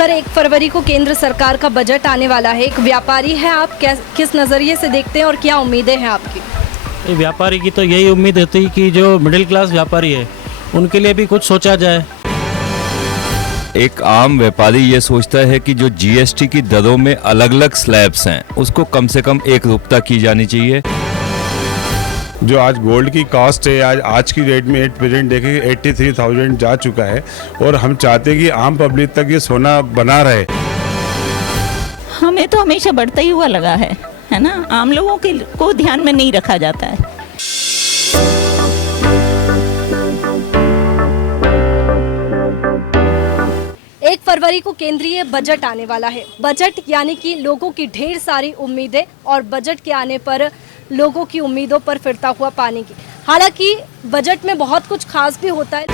Sir 1 फरवरी को केंद्र सरकार का बजट आने वाला है। एक व्यापारी है आप, किस नज़रिए से देखते हैं और क्या उम्मीदें हैं आपकी? व्यापारी की तो यही उम्मीद होती है कि जो मिडिल क्लास व्यापारी है उनके लिए भी कुछ सोचा जाए। एक आम व्यापारी ये सोचता है कि जो जीएसटी की दरों में अलग अलग स्लैब्स हैं उसको कम से कम एकरूपता की जानी चाहिए। जो आज गोल्ड की कॉस्ट है आज की रेट में 8% देखें 83,000 जा चुका है और हम चाहते हैं कि आम पब्लिक तक ये सोना बना रहे। हमें तो हमेशा बढ़ता ही हुआ लगा है ना, आम लोगों के को ध्यान में नहीं रखा जाता है। एक फरवरी को केंद्रीय बजट आने वाला है। बजट यानी कि लोगों की ढेर सारी उम्मीदें और बजट के आने पर लोगों की उम्मीदों पर फिरता हुआ पानी की। हालांकि बजट में बहुत कुछ खास भी होता है।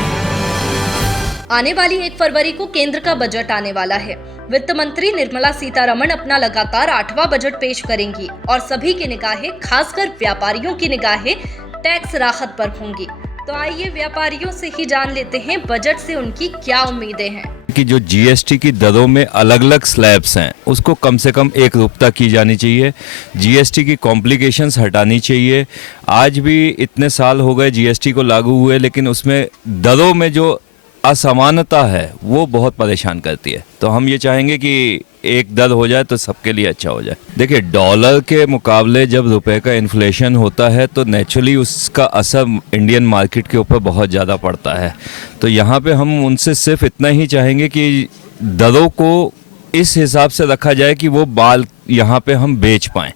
आने वाली 1 फरवरी को केंद्र का बजट आने वाला है। वित्त मंत्री निर्मला सीतारमण अपना लगातार 8वां बजट पेश करेंगी और सभी की निगाहें, खासकर व्यापारियों की निगाहें टैक्स राहत पर होंगी। तो आइए व्यापारियों से ही जान लेते हैं बजट से उनकी क्या उम्मीदें हैं। कि जो जीएसटी की दरों में अलग अलग स्लैब्स हैं उसको कम से कम एकरूपता की जानी चाहिए। जीएसटी की कॉम्प्लिकेशंस हटानी चाहिए। आज भी इतने साल हो गए जीएसटी को लागू हुए, लेकिन उसमें दरों में जो असमानता है वो बहुत परेशान करती है। तो हम ये चाहेंगे कि एक दर हो जाए तो सबके लिए अच्छा हो जाए। देखिए, डॉलर के मुकाबले जब रुपए का इन्फ्लेशन होता है तो नेचुरली उसका असर इंडियन मार्केट के ऊपर बहुत ज़्यादा पड़ता है। तो यहाँ पे हम उनसे सिर्फ इतना ही चाहेंगे कि दरों को इस हिसाब से रखा जाए कि वो माल यहाँ पे हम बेच पाएँ,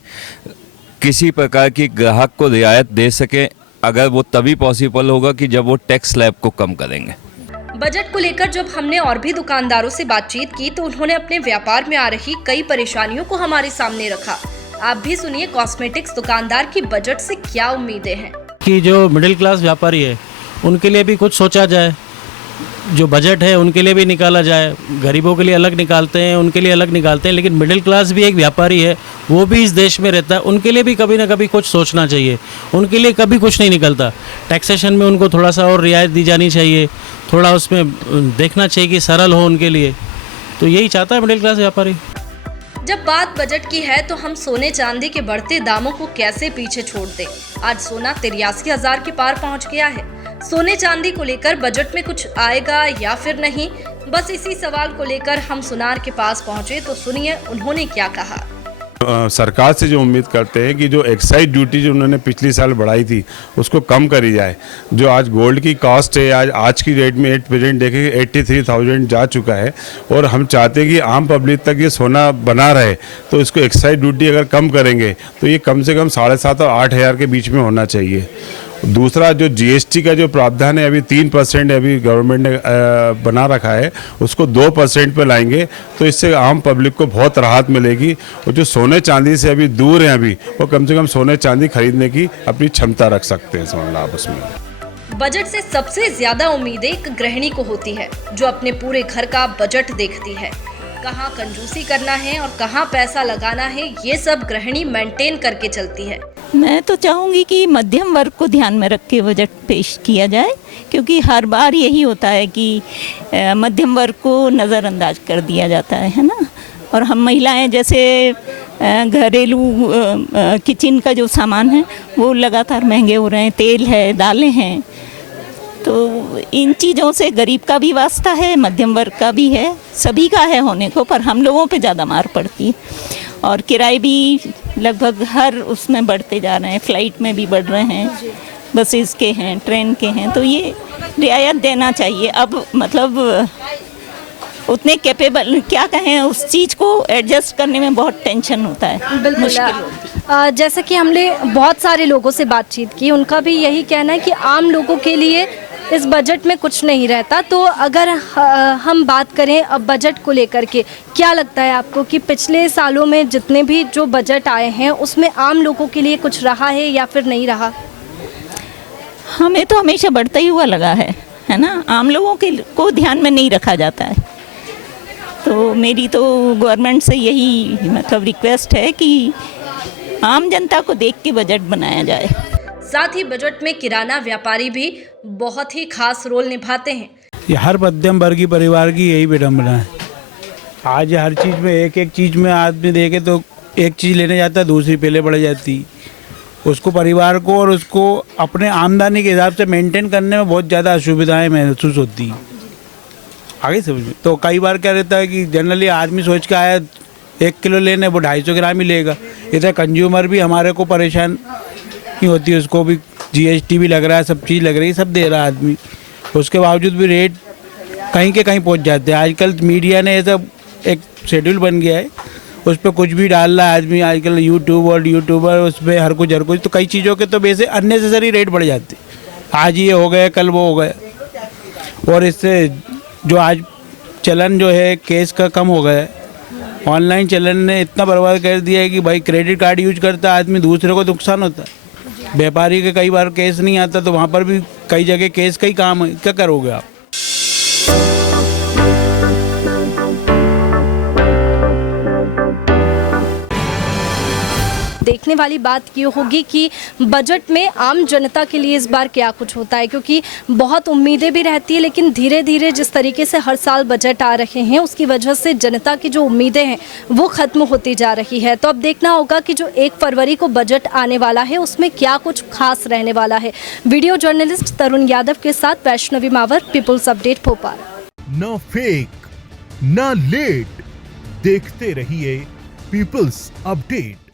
किसी प्रकार की ग्राहक को रियायत दे सकें। अगर वो तभी पॉसिबल होगा कि जब वो टैक्स स्लैब को कम करेंगे। बजट को लेकर जब हमने और भी दुकानदारों से बातचीत की तो उन्होंने अपने व्यापार में आ रही कई परेशानियों को हमारे सामने रखा। आप भी सुनिए कॉस्मेटिक्स दुकानदार की बजट से क्या उम्मीदें हैं। कि जो मिडिल क्लास व्यापारी है उनके लिए भी कुछ सोचा जाए, जो बजट है उनके लिए भी निकाला जाए। गरीबों के लिए अलग निकालते हैं, उनके लिए अलग निकालते हैं, लेकिन मिडिल क्लास भी एक व्यापारी है, वो भी इस देश में रहता है, उनके लिए भी कभी ना कभी कुछ सोचना चाहिए। उनके लिए कभी कुछ नहीं निकलता। टैक्सेशन में उनको थोड़ा सा और रियायत दी जानी चाहिए, थोड़ा उसमें देखना चाहिए कि सरल हो उनके लिए। तो यही चाहता है मिडिल क्लास व्यापारी। जब बात बजट की है तो हम सोने चांदी के बढ़ते दामों को कैसे पीछे छोड़ दें। आज सोना 83,000 के पार पहुंच गया है। सोने चांदी को लेकर बजट में कुछ आएगा या फिर नहीं, बस इसी सवाल को लेकर हम सुनार के पास पहुंचे तो सुनिए उन्होंने क्या कहा। सरकार से जो उम्मीद करते हैं कि जो एक्साइज ड्यूटी जो उन्होंने पिछली साल बढ़ाई थी उसको कम करी जाए। जो आज गोल्ड की कॉस्ट है आज की रेट में 8% देखें 83,000 जा चुका है और हम चाहते हैं कि आम पब्लिक तक ये सोना बना रहे। तो इसको एक्साइज ड्यूटी अगर कम करेंगे तो ये कम से कम 7,500 और 8,000 के बीच में होना चाहिए। दूसरा, जो जीएसटी का जो प्रावधान है अभी 3% अभी गवर्नमेंट ने बना रखा है, उसको 2% पे लाएंगे तो इससे आम पब्लिक को बहुत राहत मिलेगी। और जो सोने चांदी से अभी दूर हैं अभी, वो कम से कम सोने चांदी खरीदने की अपनी क्षमता रख सकते हैं। समझ ला उसमें बजट से सबसे ज्यादा उम्मीदें एक गृहिणी को होती है जो अपने पूरे घर का बजट देखती है। कहाँ कंजूसी करना है और कहाँ पैसा लगाना है, ये सब गृहिणी मेंटेन करके चलती है। मैं तो चाहूँगी कि मध्यम वर्ग को ध्यान में रख के बजट पेश किया जाए, क्योंकि हर बार यही होता है कि मध्यम वर्ग को नज़रअंदाज कर दिया जाता है ना। और हम महिलाएं जैसे घरेलू किचन का जो सामान है वो लगातार महंगे हो रहे हैं, तेल है, दालें हैं, तो इन चीज़ों से गरीब का भी वास्ता है, मध्यम वर्ग का भी है, सभी का है होने को, पर हम लोगों पे ज़्यादा मार पड़ती है। और किराए भी लगभग हर उसमें बढ़ते जा रहे हैं, फ़्लाइट में भी बढ़ रहे हैं, बसेस के हैं, ट्रेन के हैं, तो ये रियायत देना चाहिए। अब मतलब उतने कैपेबल क्या कहें, उस चीज़ को एडजस्ट करने में बहुत टेंशन होता है, मुश्किल होती है। जैसे कि हमने बहुत सारे लोगों से बातचीत की, उनका भी यही कहना है कि आम लोगों के लिए इस बजट में कुछ नहीं रहता। तो अगर हम बात करें अब बजट को लेकर के, क्या लगता है आपको कि पिछले सालों में जितने भी जो बजट आए हैं उसमें आम लोगों के लिए कुछ रहा है या फिर नहीं रहा? हमें तो हमेशा बढ़ता ही हुआ लगा है ना, आम लोगों के को ध्यान में नहीं रखा जाता है। तो मेरी तो गवर्नमेंट से यही मतलब रिक्वेस्ट है कि आम जनता को देख के बजट बनाया जाए। साथ ही बजट में किराना व्यापारी भी बहुत ही खास रोल निभाते हैं। ये हर मध्यम वर्गीय परिवार की यही विडंबना है आज हर चीज़ में एक एक चीज़ में आदमी देखे तो एक चीज़ लेने जाता है दूसरी पहले बढ़ जाती। उसको परिवार को और उसको अपने आमदनी के हिसाब से मेंटेन करने में बहुत ज़्यादा असुविधाएं महसूस होती हैं। आगे समझ में तो कई बार क्या रहता है कि जनरली आदमी सोच के आया 1 किलो लेने वो 250 ग्राम ही लेगा। इधर कंज्यूमर भी हमारे को परेशान नहीं होती, उसको भी GST भी लग रहा है, सब चीज़ लग रही है, सब दे रहा है आदमी, उसके बावजूद भी रेट कहीं के कहीं पहुंच जाते हैं। आजकल मीडिया ने ऐसा एक शेड्यूल बन गया है, उस पर कुछ भी डाल रहा है आदमी। आजकल यूट्यूब और यूट्यूबर उस पर हर कुछ तो कई चीज़ों के तो वैसे अननेसेसरी रेट बढ़ जाते, आज ये हो गया कल वो हो गया। और इससे जो आज चलन जो है केस का कम हो गया है। ऑनलाइन चलन ने इतना बर्बाद कर दिया है कि भाई क्रेडिट कार्ड यूज करता आदमी, दूसरे को नुकसान होता है। व्यापारी के कई बार केस नहीं आता तो वहाँ पर भी कई जगह केस का ही काम है, क्या करोगे आप। देखने वाली बात ये होगी कि बजट में आम जनता के लिए इस बार क्या कुछ होता है, क्योंकि बहुत उम्मीदें भी रहती है, लेकिन धीरे धीरे जिस तरीके से हर साल बजट आ रहे हैं उसकी वजह से जनता की जो उम्मीदें हैं वो ख़त्म होती जा रही है। तो अब देखना होगा कि जो 1 फरवरी को बजट आने वाला है उसमें क्या कुछ खास रहने वाला है। वीडियो जर्नलिस्ट तरुण यादव के साथ वैष्णवी मावर, पीपुल्स अपडेट भोपाल। न फेक न लेट, देखते रहिए पीपुल्स अपडेट।